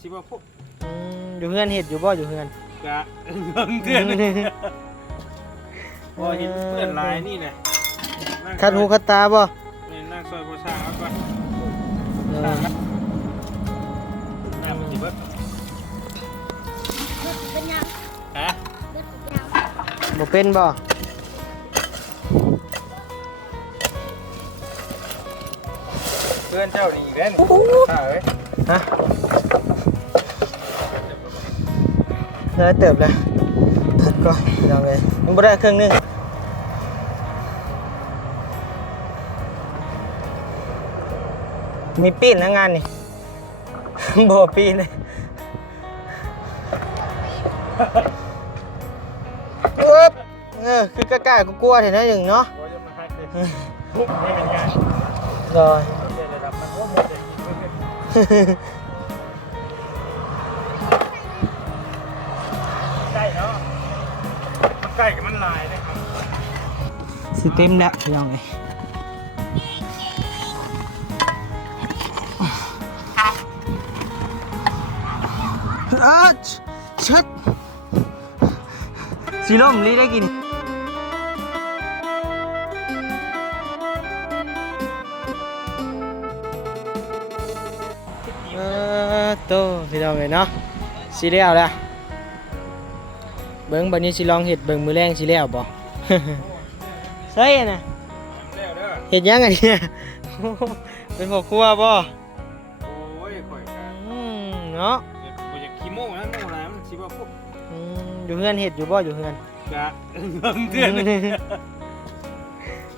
ชิว่าพวกอืมอยู่เฮือนเห็ดอยู่บ่อยู่เฮือนกะเบิ่งเดือนพอเห็นเพื่อนหลายนี่แหละนั่งคัดหูคัดตาบ่นี่นั่งซอยบ่ช่างเอาก่อนเอช่างอนะหน้ามันสิเบิดเป็นยังฮะเป็นยังบ่เป็นบ่เพื่อนเจ้านี่แม่นข้าเอ้ยฮะ เฮ้ยเติบเลยถัดก่อนลองเลยมันบ่ได้เครื่องนึงมีปีนนะงานนี่บ่ปีนเลยอึ๊บเออคือกล้าๆกลัวๆเห็นได้หนึ่งเนาะบ่จะมาให้เลยปุ๊บนี่เป็นไงรอ สิเต็มแล้วพี่น้องเอ้ยอ้าชัดสีลมลีได้กินเออโตพี่น้องเอ้ยเนาะสีแล้วแล้วเบิ่งบัดนี้สิลองเฮ็ดเบิ่งมือแรงสิแล้วบ่ ใช่น่ะเร็วเด้อเห็ดยังไงเนี่ยเป็นพ่อครัวบ่โอ้ยข่อยกันอืมเนาะบ่อยากขี้โม้นะโม้นะมันสิว่าพวกอืมอยู่เฮือนเห็ดอยู่บ่อยู่เฮือน กะเบิ่งเดือน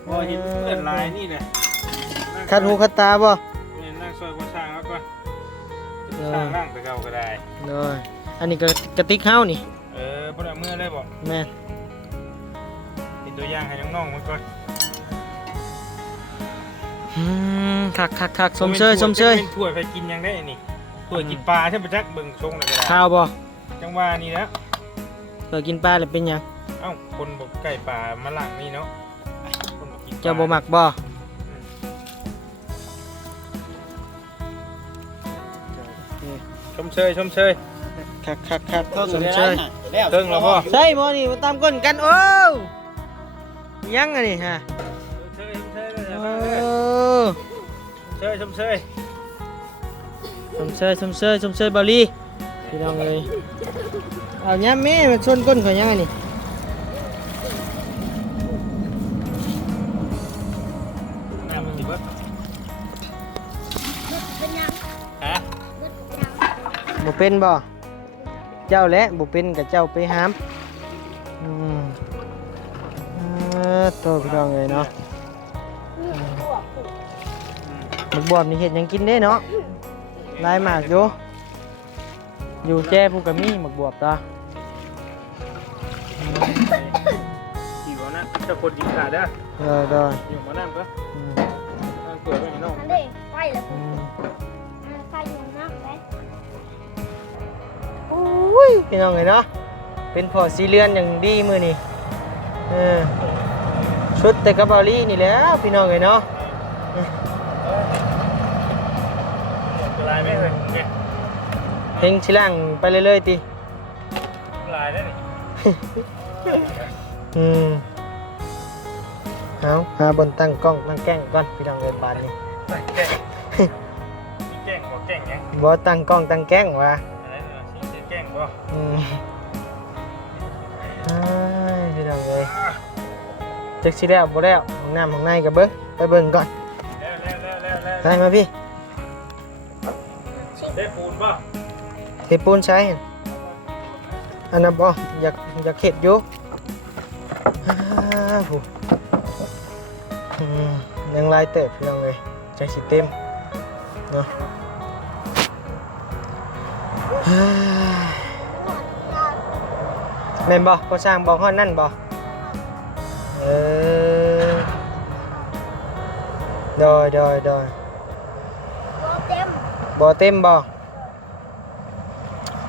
พอเห็นเพื่อนหลายนี่แหละนั่งคัดหูคัดตาบ่นี่นั่งซอยบ่ช่างเอาก่อนช่างร่างไปเก่าก็ได้เด้ออันนี้ก็กระติกเฮานี่ เออบ่ได้เอามือเลยบ่แม่นเป็น ตัวอย่างให้น้องๆมันก่อนอืมคักคักคักสมเชยสมเชยเป็นถ้วยไปกินยังได้นี่ถ้วยกินปลาใช่ปะจักเบิ่งทรงเลยก็ได้ข้าวบ่จังว่านี่แล้วเปิดกินปลาแล้วเป็นหยังเอ้าคนบ่ใกล้ปลามาหลังนี่เนาะคนบ่กินปลาเจ้าบ่มักบ่ชมเชยชมเชยคักคักคักสมเชยเทิงแล้วบ่ใช่บ่นี่มาตามก้นกันโอ้ว ยังอันนี้ฮะเชยชมเชยเลยโอ้เชยชมเชยสมเชยสมเชยสมเชยบาลีพี่น้องเอ้ยเอาย้ำแม่มาชนก้นเขายังอันนี้หน้ามันสิเบิดเป็นยังฮะเป็นยังบ่เป็นบ่ เจ้าและบ่เป็นกับเจ้าไปหาม อโตพี่น้องเอ้ยเนาะหมึกบวบนี่เห็ดหยังกินได้เนาะลายหมากอยู่อยู่แจ้ผู้กะมีหมึกบวบตาอีกบ่นะจะคนกินขาดเด้อเออเด้ออยู่มานั่งก็อืมนั่งเปิดไว้ให้น้องอันนี้ไฟแล้วอืมไฟอยู่น้ำไหมอุ้ยพี่น้องเอ้ยเนาะเป็นพอสีเลือนอย่างดีมือนี้เออ ชุดแต่กระเป๋าลีนี่แหล้วพี่น้องเอ้ยเนาะลายไหม่เอ่ยเนี่ยเฮงชิล่างไปเรื่อยๆติลายได้นี่อืมเอาหาบนตั้งกล้องตั้งแกล้งก่อนพี่น้องเอ้ยบานนี้ใส่แกงมีแกงบ่แกงหยังบ่ตั้งกล้องตั้งแกล้งวะอะไรเนี่ยสิสิแกงบ่อืม จักสิแล้วบ่แล้วห้องน้ำห้องในก็เบิ่งไปเบิ่งก่อนแล้วแล้วแล้วแล้วแล้วไปมาพี่ได้ปูนบ่เทปูนใช้หั่นอันนั้นบ่อยากอยากเฮ็ดอยู่อ้าวโหอืมยังลายเติบพี่น้องเอ้ยจักสิเต็มเนาะเฮ้ยแม่นบ่พอสร้างบอกฮอดนั่นบ่ เออโดยโดยโดยโบเต็มบ่เต็มบ่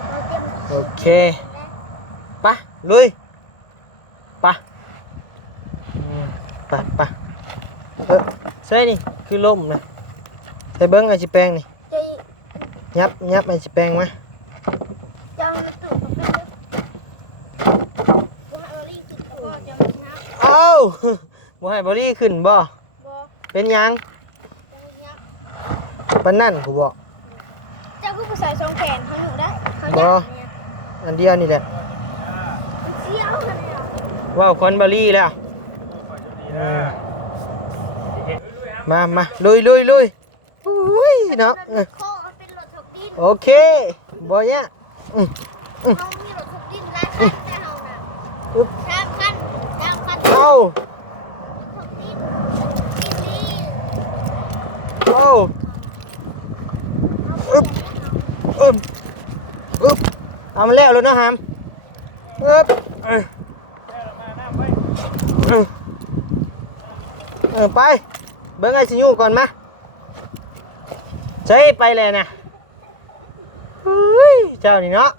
โบเต็มโอเคปะลุยปะอืมปะปะเออใช่นี่คือล่มนะใส่เบิ้งไอชิแปลงนี่จียับยับไอ้สิแปลงมา เจ้ามาตู่กับเป็นว่าเออรีบกินกับพ่อเจ้ามานับ เอ้า บ่ให้บรี่ขึ้นบ่บ่เป็นหยังเจ้านับปานนั่นกูบอก เจ้าก็ผู้ชายสองแขนเขาอยู่ได้เขาบ่อยากเนี่ยอันเดียวนี่แหละมันเสียวขนาดนี้ว่าวคอนบารี่แล้วมามาลุยลุยลุยอุ้ยเนาะเออโคมันเป็นรถถกดินโอเคบ่เนี่ยอืมเขามีรถถกดินหลายคันแต่เฮาน่ะ อึ๊บ สามคันสามคัน เอาเอาอึบอึบอึบเอามาแล้วเลยเนาะฮามอึบเออเออเอไป เบิ่งไอ้สิยูก่อนมาใช่ไปเลยนะเฮ้ยเจ้านี่เนาะ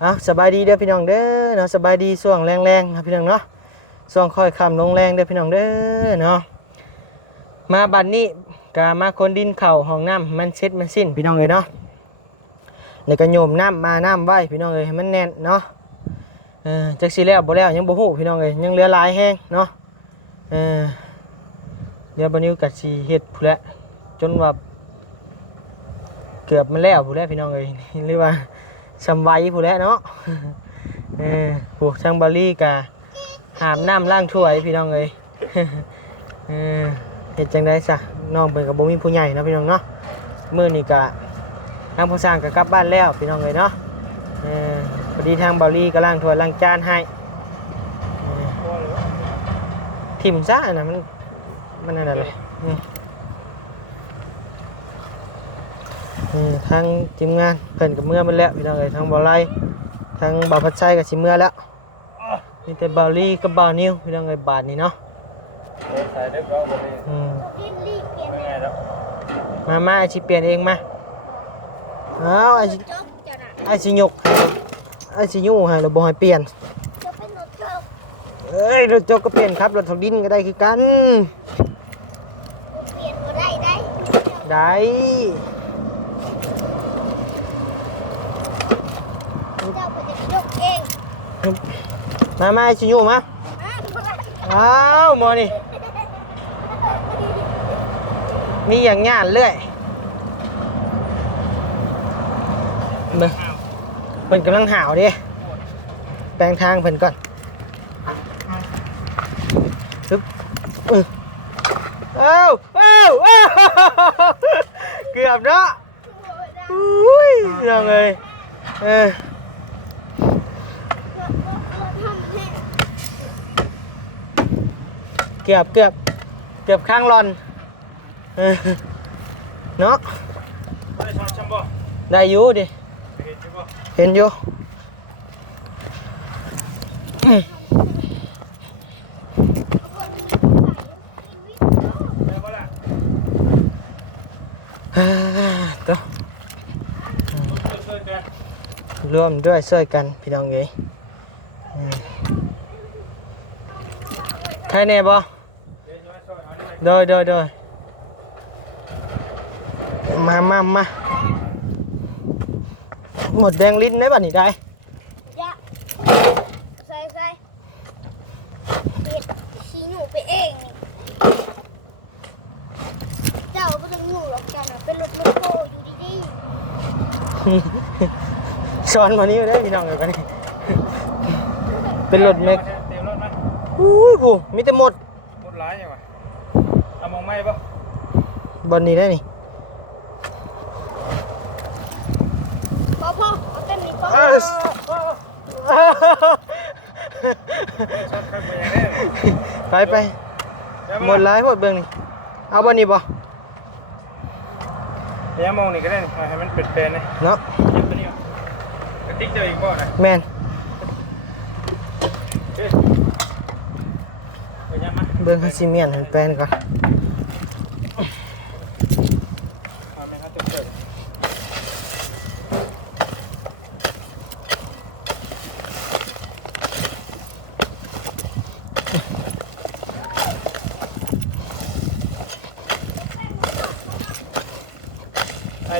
เอาสบายดีเด้อพี่น้องเด้อเนาะสบายดีช่วงแรงๆนะพี่น้องเนาะ ช่วงค่อยคำลงแรงเด้อพี่น้องเด้อเนาะมาบัดนี้กามาคนดินเข่าห้องน้ำมันเช็ดมันสิ้นพี่น้องเลยเนาะแล้วก็โยมน้ำมาน้ำไว้พี่น้องเลยให้มันแน่นเนาะเออจักสิแล้วบ่แล้วยังบ่ฮู้พี่น้องเลยยังเหลือหลายแห้งเนาะเออเดี๋ยวบันนี้กัดสีเฮ็ดผู้นและจนว่าเกือบมาแล้วผู้นและพี่น้องเอ้ยหรือว่าสำไว้ผู้นและเนาะเออผู้ช่างบาลีกะ หามน้ำล้างถ้วยพี่น้องเอ้ยเออเฮ็ดจังได้ซะน้องเพิ่นก็บ่มีผู้ใหญ่นะพี่น้องเนาะมื้อนี้กะทางผู้สร้างก็กลับบ้านแล้วพี่น้องเอ้ยเนาะเออพอดีทางบาลี่ก็ล้างถ้วยล้างจานให้ทิมซะน่ะมันมันนั่นแหละอืมอืมทางทีมงานเพิ่นกับเมื่อมันแล้วพี่น้องเอ้ยทางบอลไลทางบ่าวพัดชัยกับสิเมื่อแล้ว มีแต่บอลลี่กับบ่าวนิวพี่น้องเอ้ยบาทนี่เนาะใส่ได้ก็บ่ได้อืมถกดินรีบเปลี่ยนไม่แนไงวแล้วมามาไอชิเปลี่ยนเองมาเอาไอชิจบจ้ะน่ะไอชิยกให้ไอชิยูให้เราบ่ให้เปลี่ยนจะเป็นรถเจ้าเอ้ยรถจกก็เปลี่ยนครับรถถกดินก็ได้คือกันเปลี่ยนบ่ได้ได้ได้เจ้าก็จะยกเอง มามาไอชิยูมาอะบ่ได้อ้าวมอนี่มีอย่างงานเรื่อยเบิ่งเพิ่นกำลังหาวดิแปลงทางเพิ่นก่อนปึ๊บอื้อเอ้าเอ้าเอ้าเกือบเนาะอุ้ยยังไงเออ เกือบเกือบเกือบข้างรอนเนาะได้อยู่ดิเห็นอยู่อืมได้บ่ล่ะอ่าตัวร่วมด้วยช่วยกันพี่น้องเอ้ยใครแน่บ่ โดยโดยโดยมามามาหมดแดงลิ้นได้ป่ะนี่ได้ยะใส่ใส่เห็ดชี้หนูไปเองนี่เจ้าก็ต้องหนูหรอกจ้ะน่ะเป็นรถโลโก้อยู่ดีซ้อนมานี่ได้พี่น้องเอ้ยกันเป็นรถเมกเต็มรถมาอุ้ยผู้มีแต่หมด หมดหลายยังวะเอา มองไม่บ่บอลนี้ได้นี่ๆพอพอเอาเต็มนี้พอเอ้ยชอบคักไปอย่างนี้ไปไปหมดหลายหมดเบิ่งนี่เอาบอลนี้บ่เดี๋ยวมองนี่ก็ได้นี่ให้มันเป็นๆนี่เนาะเก็บตัวนี้กระติกเดียวอีกบ่นะแมนเอ้ยไปยังมาเบิ่งให้ซีเมียนให้แปลนก่อน เอาไหมครับเติม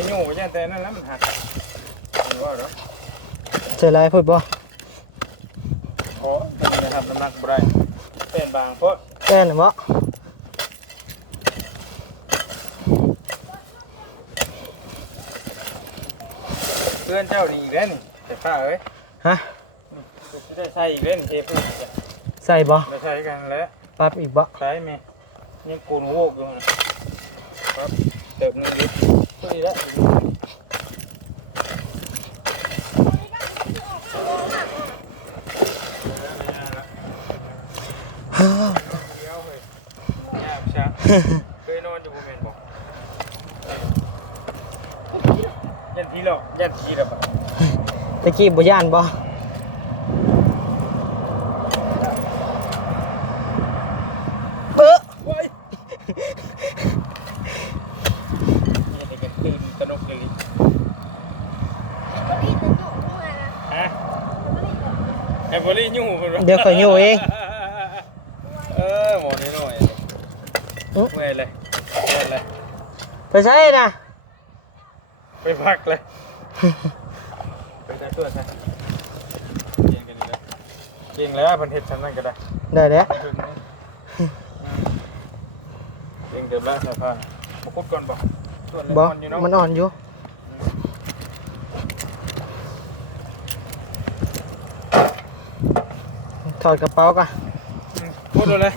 ไอ้หนูย่านแต่นั่นแล้วมันหักมันว่าเหรอเจออะไรพูดบ่เพราะมันจะทำน้ำหนักบ่ได้เป็นบางเพราะแน่นบ่เพื่อนเจ้านี่อีกแล้วนี่แต่ข้าเอ้ยฮะจะได้ใช้อีกแล้วนี่เทพื้นจะใส่บ่ได้ใช้กันแล้วปรับอีกบ่ใช้ไหมยังโกนโวกอยู่นะครับเติมนึงดิพอดี แล้วฮ่าเดี๋ยวเฮ้ยยากช้าเคยนอนอยู่บนเมนบอกยันทีหรอกยันทีละบาทตะกี้บ่ย่านบ่เบ้อ โอ้ยนี่เด็กกันตื่นตระหนกเลย ก็รีบจะจุกมานะ ฮะไอ้บริยูคน เดี๋ยวข่อยอยู่เองเออหมอนี่หน่อยอื้อเมื่อยเลยเมื่อยเลยไปใช้นะไปพักเลยไปใส่ตัวใส่เก่งกันอีกแล้วเก่งแล้วพันเทศชั้นนั่นก็ได้ได้แล้วถึงนี่เก่งเติมแล้วใส่ผ้ามาคุดก่อนบอกส่วนเล็บ่มอนอยู่เนาะมันอ่อนอยู่ ถอดกระเป๋าก่อนพูดเลย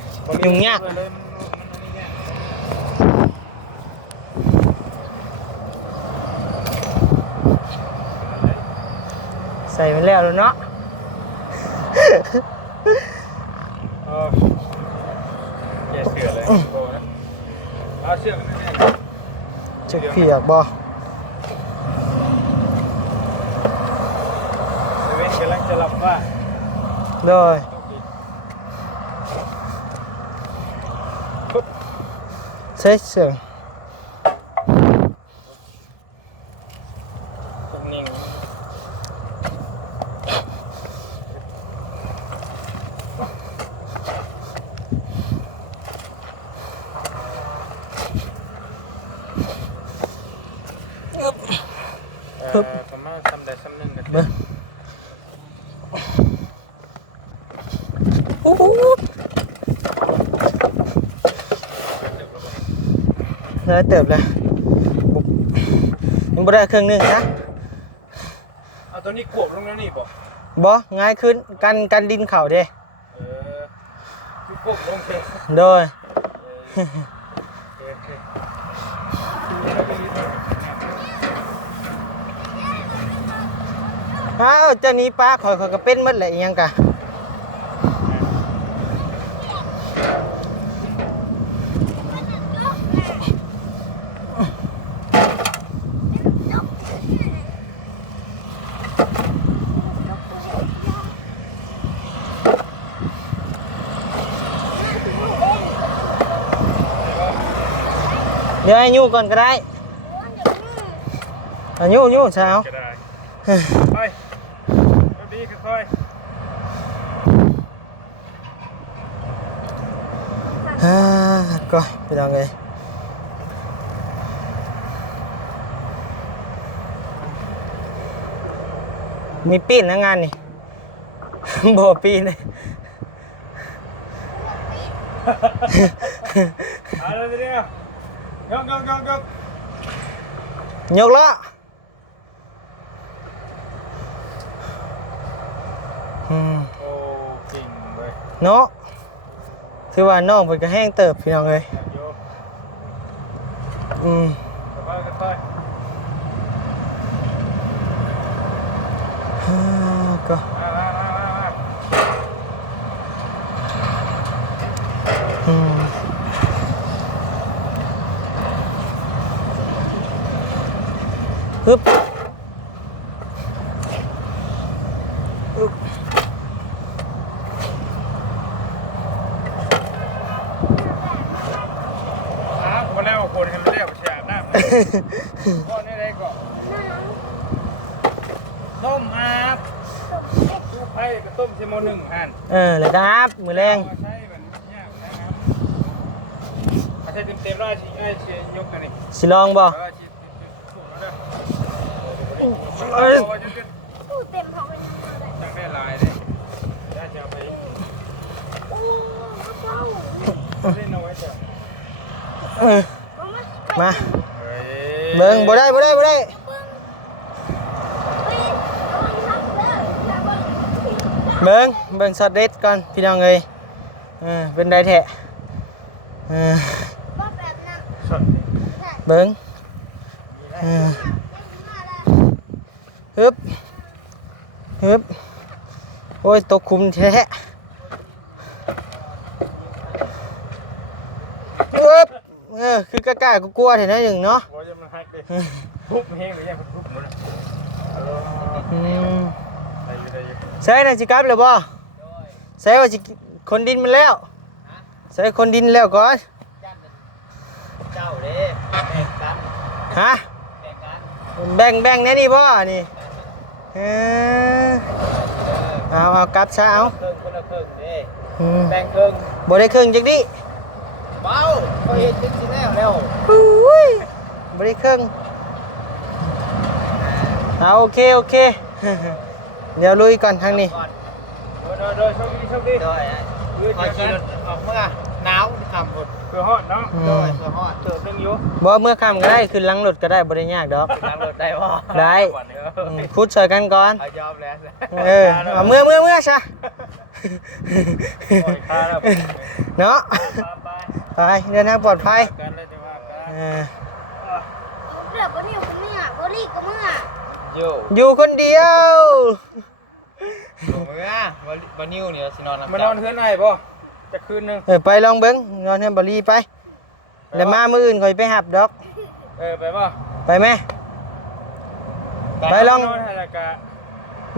ยุ่งยากพูดเลยมันมันอันนี้ยากใส่ไปแล้วแล้วเนาะเออแย่เสือเลยโบนะเอาเสือกันแน่ๆจะเปียกบ่เว้นกำลังจะหลับว่าโดย ปุ๊บ ใช้เสียง ต้องนิ่งเอ่อประมาณซ้ำใดซ้ำหนึ่งกัน เบิ่งโอ้โห ได้เติบเลยบุกยังบ่ได้เครื่องหนึงนะเอาตัวนี้กวบลงแล้วนี่ป่ะบ่ง่ายขึ้นกันกันดินเข่าเด้เออคือกวบลงเถอะโดยเออโอเคโอเคอ้าวเจ้านี้ป้าข่อยข่อยก็เป็นหมดแหละอีหยังกะ เดี๋ยวให้ยู่ก่อนก็ได้อายู่ยู่เช้าก็ได้ไปรถดี ค่อย อ่าก็พี่น้องเลยมีปีนนะงานนี่ บ่ปีนเลย ๆเอาเลยเดียวยกยกยกยก ยกละอืม โอ้เก่งเว้ย เนาะถือว่าน้องเพิ่นก็แห้งเติบพี่น้องเลย โยก อืม สบายกั ฮึบฮึบอ้าวคนแล้วคนให้มันเรียกเสียน้ำก้อนนี้ได้ก่อนต้มอาบตู้ไผ่กับต้มชิโมหนึ่งอันเออเลยครับมือแรงมาใช้แบบนี้ใช้น้ำมาใช้เต็มๆแล้วชีไอ้ชียกกันนี่สิลองบ่เออชีถูกแล้วเด้อเอ้ยโอ้จะ เป็นตู้เต็มห้องเลยเลยจังได้ลายเลยได้จะเอาไปโอ้เจ้าเล่นเอาไว้จ้ะเออเอามามาเฮ้ยเบิ่งบ่ได้บ่ได้บ่ได้เฮ้ยเอามาทำเด้ออย่าเบิ่งเบิ่งเบิ่งสดเด็ดก่อนพี่น้องเอ้ยเออเป็นได้แท้เออบ่แบบนั้นสดใช่เบิ่งเออมาแล้ว ฮึบฮึบโอ้ยตกคุมแท้ฮึบเออคือกล้าๆกลัวๆแท้น้อยหนึ่งเนาะโอ้ยจะมันฮักเลยทุบเฮงหรือยังทุบหมดเลยเอออืมได้อยู่ได้อยู่ใส่น่ะสิกลับเลยบ่ใส่ว่าสิคนดินมันแล้วใส่คนดินแล้วก่อนเจ้าเด้แบ่งกันฮะแบ่งกันแบ่งแบ่งแน่นี่บ่นี่ เออเอาเอากลับซะเอาครึ่งคนละครึ่งเด้อืมแบ่งครึ่งบ่ได้ครึ่งจักดิเบ้าเขาเห็นเป็นสิแล้วแล้วอุ้ยบ่ได้ครึ่งเอาโอเคโอเค เดี๋ยวลุยก่อนทางนี้ ก่อนโดยโดยโชคดีโชคดีโดยคอยขี่รถออกเมื่อ หนาวทำหมดเพื่อฮอดเนาะอืโดมยเพื่อฮอดเติมนึงอยู่บ่เมื่อค่ำก็ได้ขึ้นหลังรถก็ได้บ่ได้ยากดอก นั่งรถได้บ่ได้อืมคุดใส่กันก่อน เอายอมแล้วเออเอาเมื่อเมื่อเมื่อซะ ปล่อยคาแล้วเนาะไปไปเดินทางปลอดภัยกันเลยจะว่ากันเออเดี๋ยวบ่นิ่วก็เมื่อบ่รีก็เมื่อโย่อยู่คนเดียวเมื่อวันนิ้วเนี่ยสินอนมานอนเฮือนไหนบ่ จะคืนนึงเออไปลองเบิ้งนอนให้บรีไปแล้วมามื้ออื่นค่อยไปหับดอก เออไปบ่ไปไหม ไปลอง นอนให้ละกะ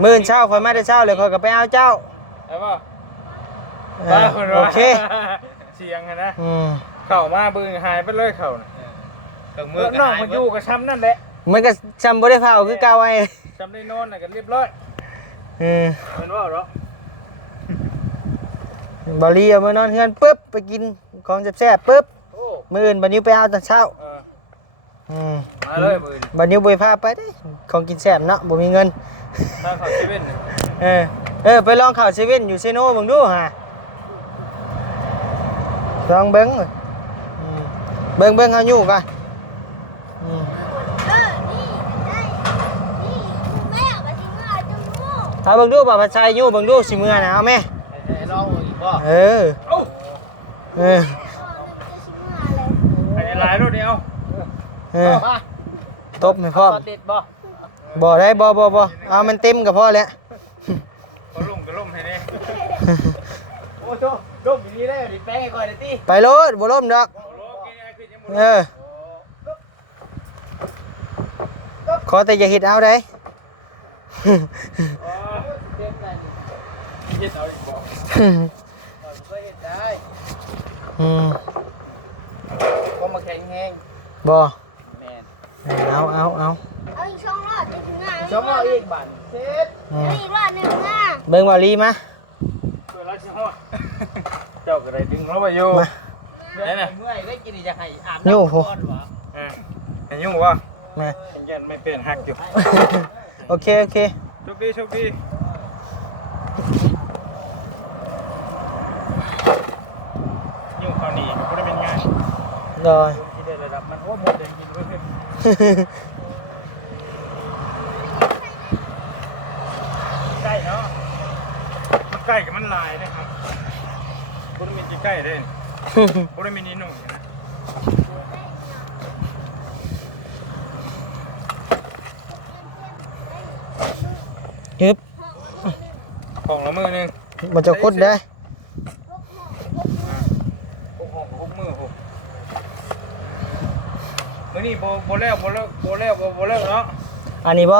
มื้ออื่นเช้าค่อยมาแต่เช้าเลยค่อยก็ไปเอาเจ้าไปบ่เออโอเคเสียงอะนะอืมเข้ามาบึงหายไปเลยเข้าน่ะถึงเมื่มืออน้องมันอยู่กับช้ำนั่นแหละมันก็จำบ่ได้เผาคือเก่าไอ้ช้ำได้นอนน่ะก็เรียบร้อยเออเป็นว่าเหรอ บรีเอามานอนเฮือนปุ๊บไปกินของแซ่บๆปุ๊บโอ้มื้ออื่นบัดนี้ไปเอาตอนเช้าเอออืมมาเลยมือนี้บัดนี้บ่ไปพาไปเด้ของกินแซ่บเนาะบ่มีเงิน ถ้าเขาเซเว่นน่ะเออ เออ ไปลองข่าวเซเว่นอยู่เซโนเบิ่งดูฮะลองเบิ่งเลยอืมเบิ่งเบิ่งเอาอยู่กันอืมเออ นี่ได้นี่แม่ก็สิเมื่อจังรู้เอาเบิ่งดูบ่าวผัดไทยอยู่เบิ่งดูสิมื้อนะเอาแม่ให้ลองอีก บ่เออโอ้เออเออจะสิเมื่อเลยไอ้หลายรถเดียวเออมาตบให้พร้อมตอนเด็ดบ่บ่ได้บ่บ่บ่เอามันเต็มก็พอแล้วก็ล่มก็ล่มให้แน่โอ้โหร่มอย่างนี้ได้ดิแป้งให้ก่อนเลยติไปโลดบ่ล้มดอกโอ้โหกินอะไรขึ้นยังบ่เออขอแต่อย่าเฮ็ดเอาได้อ๋อเต็มเลยเฮ็ดเอาอีกบ่ก็เห็น ได้อืมก็มาแข็งแห้งบ่แมนเอาเอาเอาเอาอีกช่องรอดจะถึงงานชมเอาอีกบันเซ็ตอืมเอาอีกรอดหนึ่งงานเบิ่งบ่าวลีมาเปิดร้านสิฮอดเจ้าก็ได้ดึงเราไปอยู่มา เมื่อยเมื่อยได้กินจะให้อาบอยู่น้ำโห ก่อนวะเออเห็นยุ่งบ่มา เห็นยันไม่เป็นหักอยู่ โอเคโอเค โชคดีโชคดียุ่งเขาหนีก็บ่ได้เป็นไง รอยที่ได้ระดับมันโอ้หมดแดงกินเพิ่มใกล้เนาะมันใกล้กับมันลายนะครับบ่ได้มีที่ใกล้เด้บ่ได้มีนี่หนุ่มนะฮึบของละมือหนึงมันจะคดได้ หกหกหกมือหกมื้อนี้ บ่บ่แล้วบ่แล้วบ่แล้วบ่บ่แล้วเนาะอันนี้บ่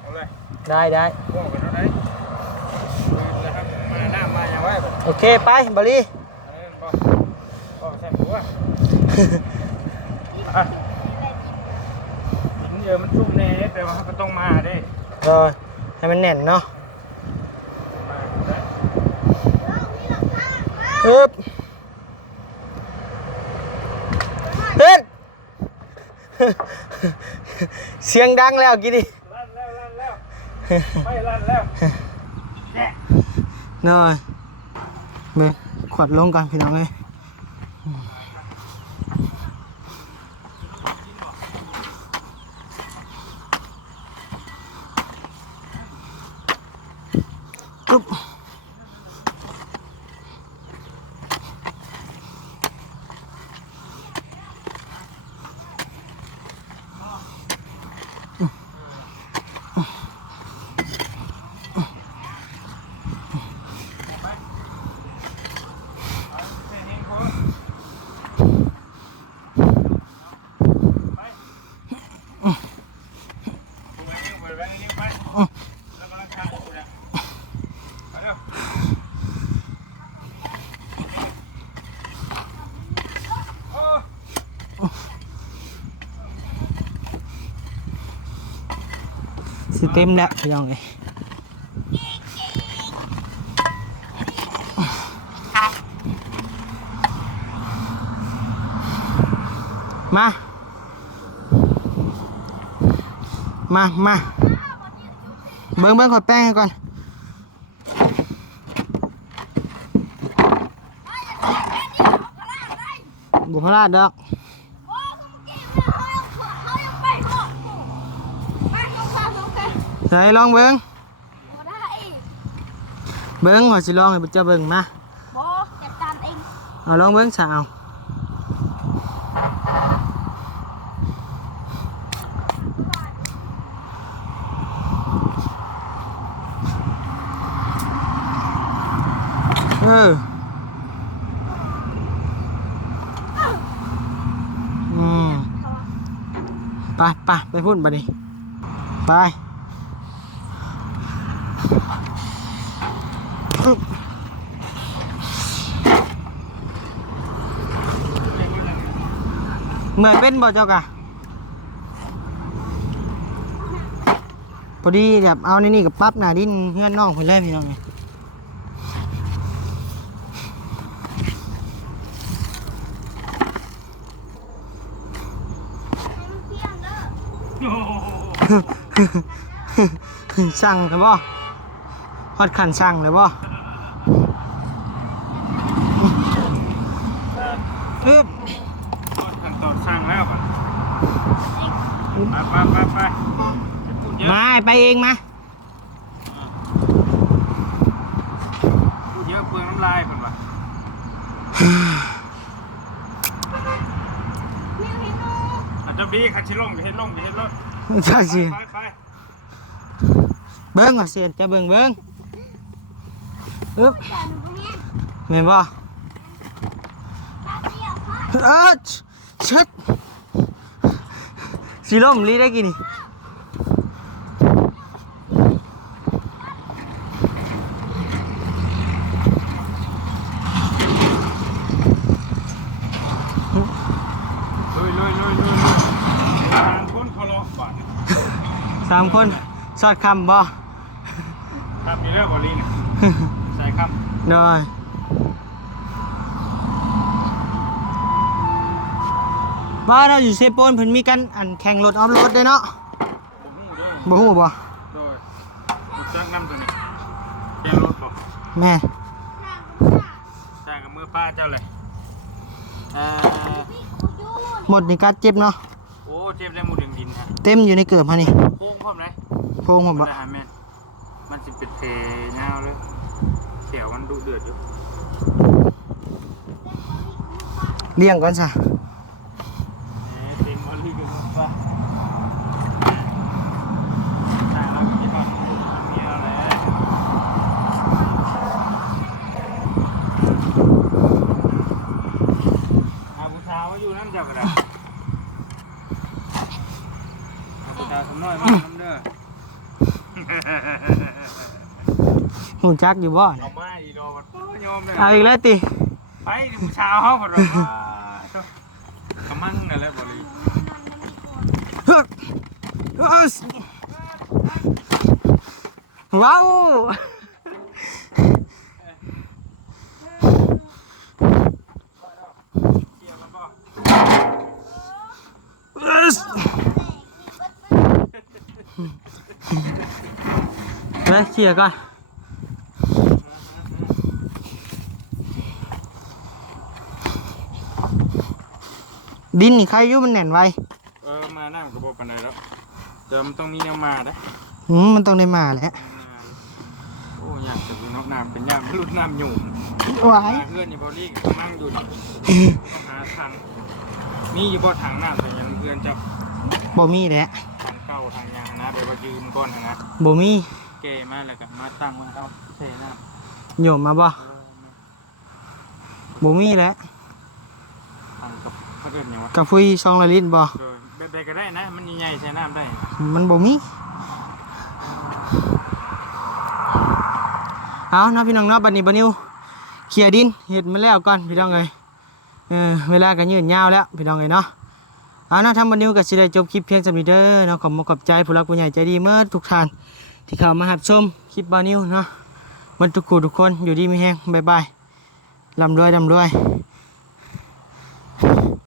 เอาเลยได้ได้บ่กันเท่าไหร่แล้วครับมาหน้ามาอย่างไว้บ่โอเคไปบาลีเออบ่บ่ใส่หัวอะหินเยอะมันซุ่มแน่แต่ว่าก็ต้องมาเด้รอยให้มันแน่นเนาะมาได้ฮึบเฮ็ด เสียงดังแล้วกี่ดิลั่นแล้วลั่นแล้วไปลั่นแล้วเนาะเบิ่งขวดลงก่อนพี่น้องเอ้ยปุ๊บสิ เต็มแล้วพี่น้องเอ้ยมา มา มา เบิ้งเบิ้งขอแป้งให้ก่อน บุพลาดดอก ใส่ลองเบิ้งบ่ได้เบิ้งขอสิลองให้เจ้าเบิ้งมาบ่จัดการเองเอาลองเบิ้งสาวเอออืมไปไปไปพุ่นไปดิไปอึ๊บ เหมือนเป็นบ่เจ้ากะพอดีแบบเอาในนี่กับปั๊บหน้าดินเพื่อนน้องคนแรกพี่น้องไงเพียงเด้อสั่งเลยบ่ฮอดขันสั่งเลยบ่ อึ๊บขั้นตอนสร้างแล้วป่ะไปไปไปไปมาไปเองมาพูดเยอะเปลืองน้ำลายผมว่ะมิวเห็นหนูอาจจะบีขัดชิลงไปเห็นลงไปเห็นรถจ้าสิไปไปเบิ้งเอาเสียจะเบิ้งเบิ้งอึ๊บเห็นเห็นบ่ตา ดียวค่ะเออชัดสีลมลีได้กี่นี่ลุยลุยลุยลุยลุยทางคนเขาเลาะบ้านสามคนสอดคำบ่ทำมีเรื่องบอลลีนใส่คโดย ว่าเราอยู่เซโปนเพิ่นมีกันอันแข่งรถออฟโรดด้วยเนาะำหูด้วยบ่ฮู้บ่โดยรถจักรน้ำตัวนี้แกรถบอกแม่ใช่กับมือป้าเจ้าเลยเอ่อหมดในการเจ็บเนาะโอ้เจ็บได้หมดดึงดินฮะเต็มอยู่ในเกือบฮะนี่โค้งพร้อมเลยโพงผมบ่ได้หาแม่นมันจะเป็นเพยาวเลยเขียวมันดุเดือดอยู่ เลี้ยงก่อนซะ เอ๊ะเต็มบอล ลีกับมือป้าดว่ามันมีอะไรอาบูชาว่าอยู่นั่นจ้ากระดาษอาบูชาสมน้อยมากน้ำเด้อหูจักอยู่บ่เอามาอีโดมันโอ้ยอมเลยเอาอีกแล้วติไปดิบูชาเขาคนเราว่ากำมังนั่นแหละบริ ว้าวเอสเลยเคลียร์ก่อนดินนี่ใครอยู่มันแน่นไว้ เออ มาน้ำกระบ อกปันไดแล้วแต่มันต้องมีแนวมาได้อืมมันต้องได้มาแหล้วโอ้อยากจะดูน้ำน้ำเป็นยามรุดน้ำหยุ่มไหวมาเพื่อนนี่บอลี่นั่งอยู่นี่ต้องหาทางมีอยู่บ่ทางน้ำแต่ยังเพื่อนจะบ่มีแหล้วทางเก่าทางยางนะไปว่ายืมก้อนนะบ่มีเกมาแล้วก็มาตั้งมาเอาเทน้ำโยมมาบ่บ่มีแหล้วทางกับเพื่อนอย่างวะกาฟุยซองละลิตรบ่ โดยแบบใดก็ได้นะ มันใหญ่ๆใช้น้ำได้มันบ่มีเอาเนาะพี่น้องเนาะบัดนี้บัดนิวเคลียร์ดินเฮ็ดมาแล้วก่อนพี่น้องเอ้ยเออเวลาก็ยืดยาวแล้วพี่น้องเอ้ยเนาะเอาเนาะทางบัดนิวก็สิได้จบคลิปเพียงสำนี้เด้อเนาะขอบคุณขอบใจผู้รักผู้ใหญ่ใจดีเมื่อทุกท่านที่เข้ามารับชมคลิปบัดนิวเนาะมันทุกคู่ทุกคนอยู่ดีมีแฮงบ๊ายบายร่ำรวยร่ำรวย